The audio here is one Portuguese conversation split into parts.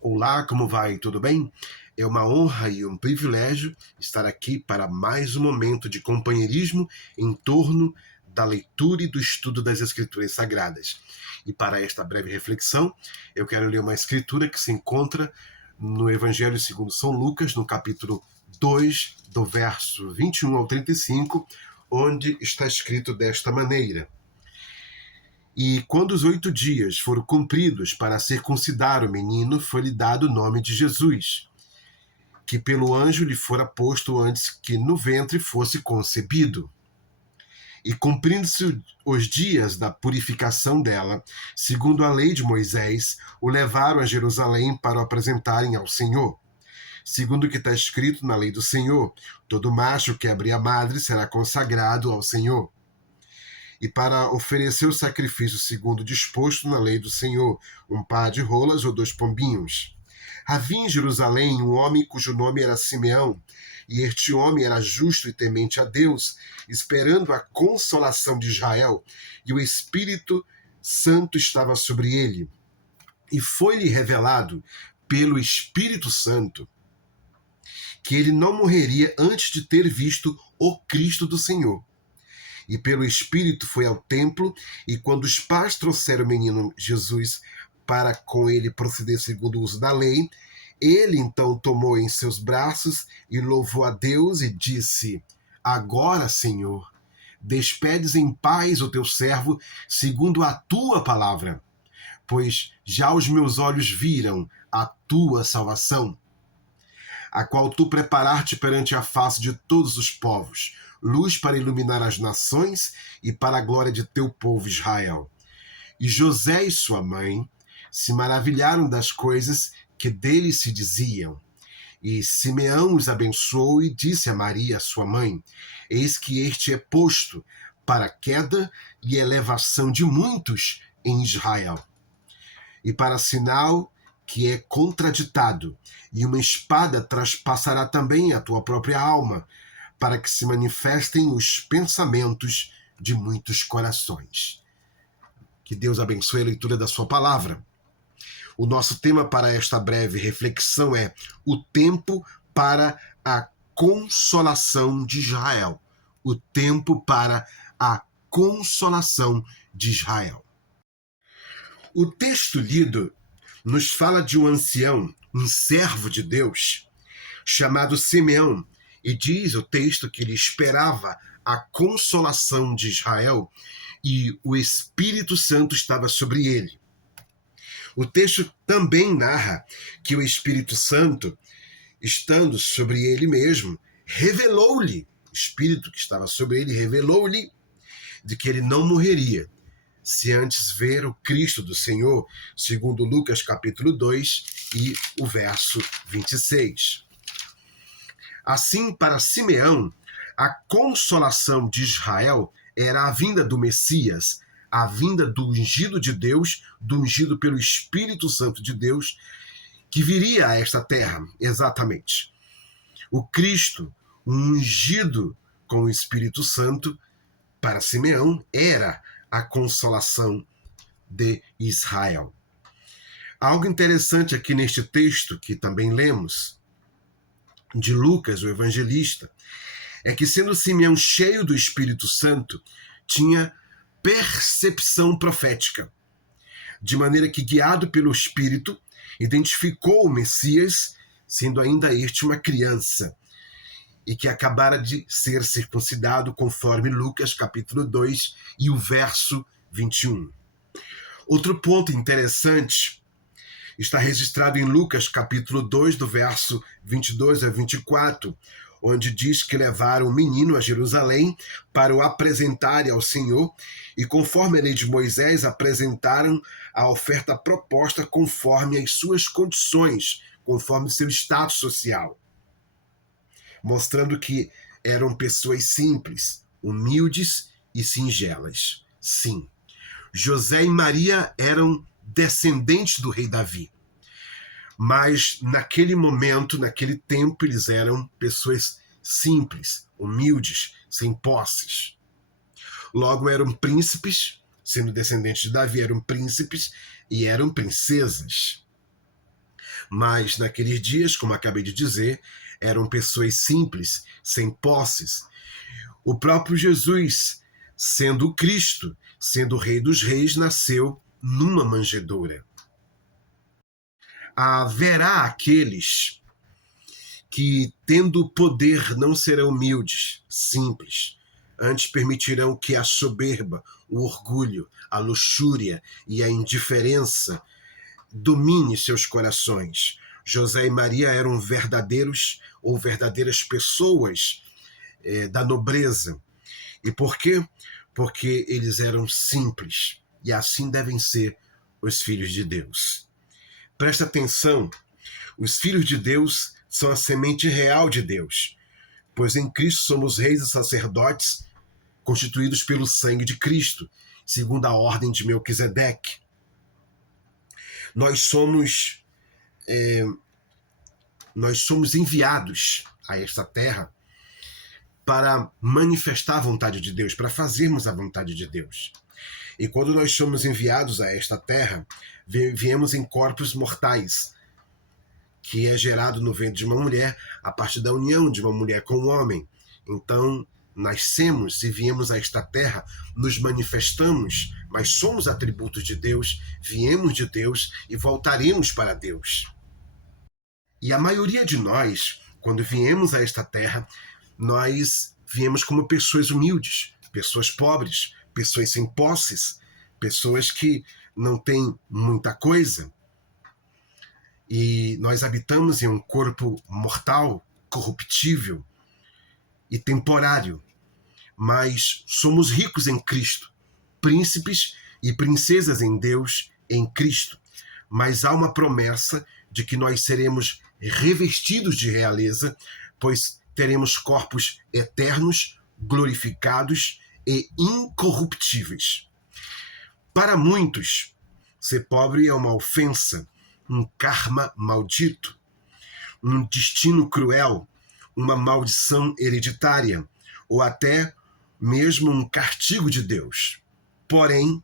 Olá, como vai? Tudo bem? É uma honra e um privilégio estar aqui para mais um momento de companheirismo em torno da leitura e do estudo das Escrituras Sagradas. E para esta breve reflexão, eu quero ler uma escritura que se encontra no Evangelho segundo São Lucas, no capítulo 2, do verso 21 ao 35, onde está escrito desta maneira: E quando os 8 dias foram cumpridos para circuncidar o menino, foi-lhe dado o nome de Jesus, que pelo anjo lhe fora posto antes que no ventre fosse concebido. E cumprindo-se os dias da purificação dela, segundo a lei de Moisés, o levaram a Jerusalém para o apresentarem ao Senhor. Segundo o que está escrito na lei do Senhor, todo macho que abrir a madre será consagrado ao Senhor. E para oferecer o sacrifício segundo disposto na lei do Senhor, um par de rolas ou 2 pombinhos. Havia em Jerusalém um homem cujo nome era Simeão, e este homem era justo e temente a Deus, esperando a consolação de Israel, e o Espírito Santo estava sobre ele. E foi-lhe revelado pelo Espírito Santo que ele não morreria antes de ter visto o Cristo do Senhor. E pelo Espírito foi ao templo, e quando os pais trouxeram o menino Jesus para com ele proceder segundo o uso da lei, ele então tomou em seus braços e louvou a Deus e disse: Agora, Senhor, despedes em paz o teu servo segundo a tua palavra, pois já os meus olhos viram a tua salvação, a qual tu preparaste perante a face de todos os povos, luz para iluminar as nações e para a glória de teu povo Israel. E José e sua mãe se maravilharam das coisas que dele se diziam. E Simeão os abençoou e disse a Maria, sua mãe: Eis que este é posto para a queda e elevação de muitos em Israel, e para sinal que é contraditado, e uma espada traspassará também a tua própria alma, para que se manifestem os pensamentos de muitos corações. Que Deus abençoe a leitura da sua palavra. O nosso tema para esta breve reflexão é o tempo para a consolação de Israel. O tempo para a consolação de Israel. O texto lido nos fala de um ancião, um servo de Deus, chamado Simeão, e diz o texto que ele esperava a consolação de Israel e o Espírito Santo estava sobre ele. O texto também narra que o Espírito Santo, estando sobre ele mesmo, revelou-lhe, o Espírito que estava sobre ele revelou-lhe de que ele não morreria se antes ver o Cristo do Senhor, segundo Lucas capítulo 2 e o verso 26. Assim, para Simeão, a consolação de Israel era a vinda do Messias, a vinda do ungido de Deus, do ungido pelo Espírito Santo de Deus, que viria a esta terra, exatamente. O Cristo, um ungido com o Espírito Santo, para Simeão, era a consolação de Israel. Algo interessante aqui neste texto, que também lemos, de Lucas, o evangelista, é que, sendo Simeão cheio do Espírito Santo, tinha percepção profética, de maneira que, guiado pelo Espírito, identificou o Messias, sendo ainda este uma criança, e que acabara de ser circuncidado, conforme Lucas capítulo 2 e o verso 21. Outro ponto interessante está registrado em Lucas capítulo 2, do verso 22 a 24, onde diz que levaram o menino a Jerusalém para o apresentarem ao Senhor, e conforme a lei de Moisés apresentaram a oferta proposta conforme as suas condições, conforme seu status social, mostrando que eram pessoas simples, humildes e singelas. Sim, José e Maria eram descendentes do rei Davi, mas naquele momento, naquele tempo, eles eram pessoas simples, humildes, sem posses. Logo, eram príncipes, sendo descendentes de Davi, eram príncipes e eram princesas. Mas naqueles dias, como acabei de dizer, eram pessoas simples, sem posses. O próprio Jesus, sendo o Cristo, sendo o Rei dos Reis, nasceu numa manjedoura. Haverá aqueles que, tendo poder, não serão humildes, simples. Antes permitirão que a soberba, o orgulho, a luxúria e a indiferença domine seus corações. José e Maria eram verdadeiros ou verdadeiras pessoas da nobreza. E por quê? Porque eles eram simples. E assim devem ser os filhos de Deus. Presta atenção, os filhos de Deus são a semente real de Deus, pois em Cristo somos reis e sacerdotes constituídos pelo sangue de Cristo, segundo a ordem de Melquisedeque. Nós somos enviados a esta terra para manifestar a vontade de Deus, para fazermos a vontade de Deus. E quando nós somos enviados a esta terra, viemos em corpos mortais, que é gerado no ventre de uma mulher, a partir da união de uma mulher com um homem. Então, nascemos e viemos a esta terra, nos manifestamos, mas somos atributos de Deus, viemos de Deus e voltaremos para Deus. E a maioria de nós, quando viemos a esta terra, nós viemos como pessoas humildes, pessoas pobres, pessoas sem posses, pessoas que não têm muita coisa. E nós habitamos em um corpo mortal, corruptível e temporário, mas somos ricos em Cristo, príncipes e princesas em Deus, em Cristo. Mas há uma promessa de que nós seremos revestidos de realeza, pois teremos corpos eternos, glorificados e incorruptíveis. Para muitos, ser pobre é uma ofensa, um karma maldito, um destino cruel, uma maldição hereditária, ou até mesmo um castigo de Deus. Porém,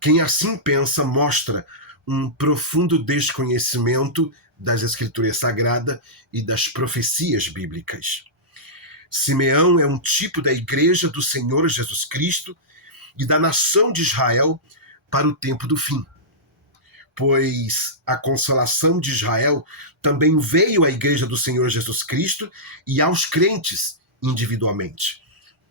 quem assim pensa mostra um profundo desconhecimento das Escrituras Sagradas e das profecias bíblicas. Simeão é um tipo da Igreja do Senhor Jesus Cristo e da nação de Israel para o tempo do fim, pois a consolação de Israel também veio à Igreja do Senhor Jesus Cristo e aos crentes individualmente.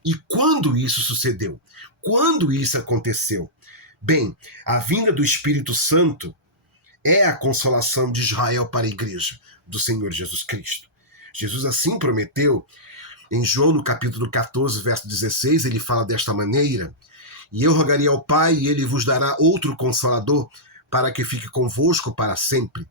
E quando isso sucedeu? Quando isso aconteceu? Bem, a vinda do Espírito Santo é a consolação de Israel para a Igreja do Senhor Jesus Cristo. Jesus assim prometeu, em João no capítulo 14, verso 16, ele fala desta maneira: e eu rogarei ao Pai, e ele vos dará outro Consolador, para que fique convosco para sempre.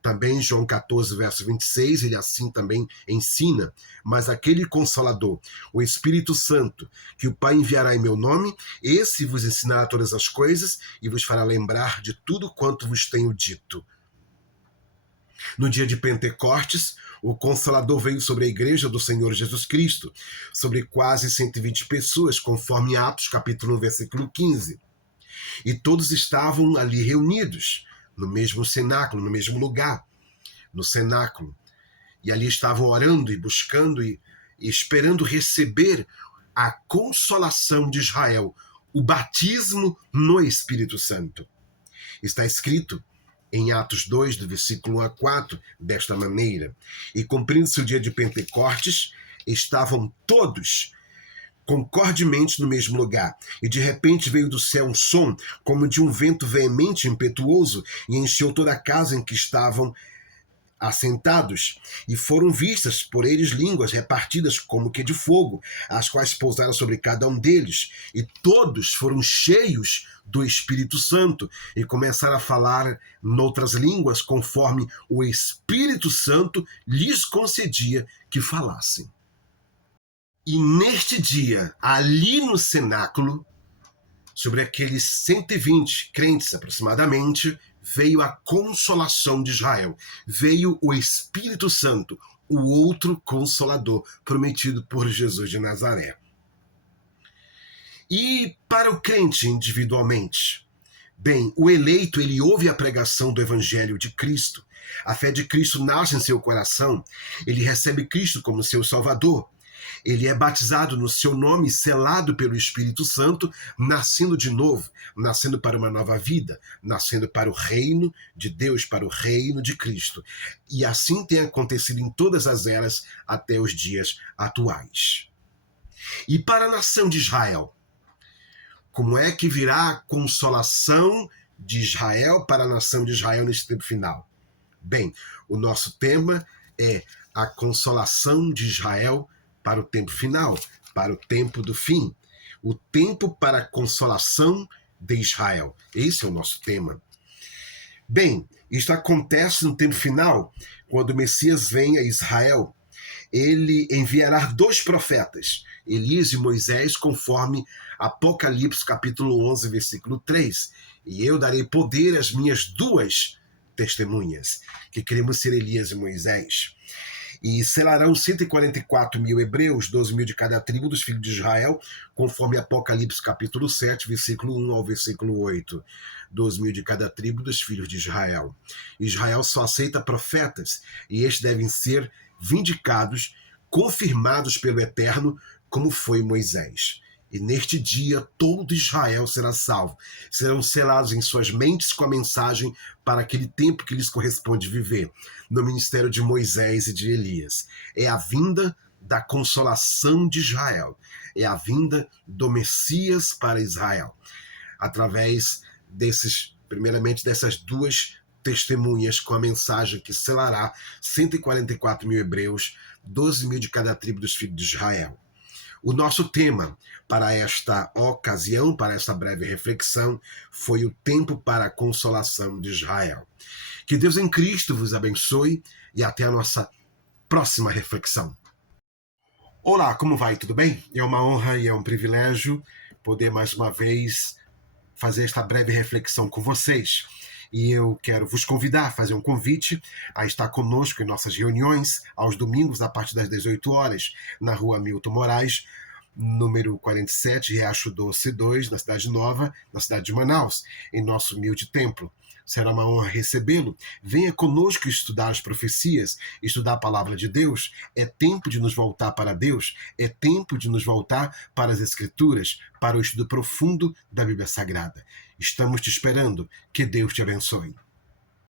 Também João 14, verso 26, ele assim também ensina: mas aquele Consolador, o Espírito Santo, que o Pai enviará em meu nome, esse vos ensinará todas as coisas e vos fará lembrar de tudo quanto vos tenho dito. No dia de Pentecostes, o Consolador veio sobre a Igreja do Senhor Jesus Cristo, sobre quase 120 pessoas, conforme Atos capítulo 1, versículo 15. E todos estavam ali reunidos, no mesmo cenáculo, no mesmo lugar, no cenáculo. E ali estavam orando e buscando e esperando receber a consolação de Israel, o batismo no Espírito Santo. Está escrito em Atos 2, do versículo 1 a 4, desta maneira: e cumprindo-se o dia de Pentecostes, estavam todos concordemente no mesmo lugar, e de repente veio do céu um som, como de um vento veemente e impetuoso, e encheu toda a casa em que estavam assentados, e foram vistas por eles línguas repartidas como que de fogo, as quais pousaram sobre cada um deles, e todos foram cheios do Espírito Santo, e começaram a falar noutras línguas, conforme o Espírito Santo lhes concedia que falassem. E neste dia, ali no cenáculo, sobre aqueles 120 crentes aproximadamente, veio a consolação de Israel. Veio o Espírito Santo, o outro Consolador, prometido por Jesus de Nazaré. E para o crente individualmente, Bem, o eleito, ele ouve a pregação do Evangelho de Cristo. A fé de Cristo nasce em seu coração. Ele recebe Cristo como seu Salvador. Ele é batizado no seu nome, selado pelo Espírito Santo, nascendo de novo, nascendo para uma nova vida, nascendo para o reino de Deus, para o reino de Cristo. E assim tem acontecido em todas as eras até os dias atuais. E para a nação de Israel? Como é que virá a consolação de Israel para a nação de Israel neste tempo final? Bem, o nosso tema é a consolação de Israel para o tempo final, para o tempo do fim. O tempo para a consolação de Israel. Esse é o nosso tema. Bem, isto acontece no tempo final, quando o Messias vem a Israel. Ele enviará 2 profetas, Elias e Moisés, conforme Apocalipse capítulo 11, versículo 3. E eu darei poder às minhas 2 testemunhas, que queremos ser Elias e Moisés. E selarão 144 mil hebreus, 12 mil de cada tribo dos filhos de Israel, conforme Apocalipse capítulo 7, versículo 1 ao versículo 8. 12 mil de cada tribo dos filhos de Israel. Israel só aceita profetas, e estes devem ser vindicados, confirmados pelo Eterno, como foi Moisés. E neste dia todo Israel será salvo. Serão selados em suas mentes com a mensagem para aquele tempo que lhes corresponde viver, no ministério de Moisés e de Elias. É a vinda da consolação de Israel. É a vinda do Messias para Israel. Através primeiramente dessas 2 testemunhas com a mensagem que selará 144 mil hebreus, 12 mil de cada tribo dos filhos de Israel. O nosso tema para esta ocasião, para esta breve reflexão, foi o tempo para a consolação de Israel. Que Deus em Cristo vos abençoe e até a nossa próxima reflexão. Olá, como vai? Tudo bem? É uma honra e é um privilégio poder mais uma vez fazer esta breve reflexão com vocês. E eu quero vos convidar a fazer um convite a estar conosco em nossas reuniões aos domingos, a partir das 18 horas, na rua Milton Moraes, número 47, Riacho Doce 2, na Cidade Nova, na cidade de Manaus, em nosso humilde templo. Será uma honra recebê-lo. Venha conosco estudar as profecias, estudar a palavra de Deus. É tempo de nos voltar para Deus, é tempo de nos voltar para as Escrituras, para o estudo profundo da Bíblia Sagrada. Estamos te esperando. Que Deus te abençoe.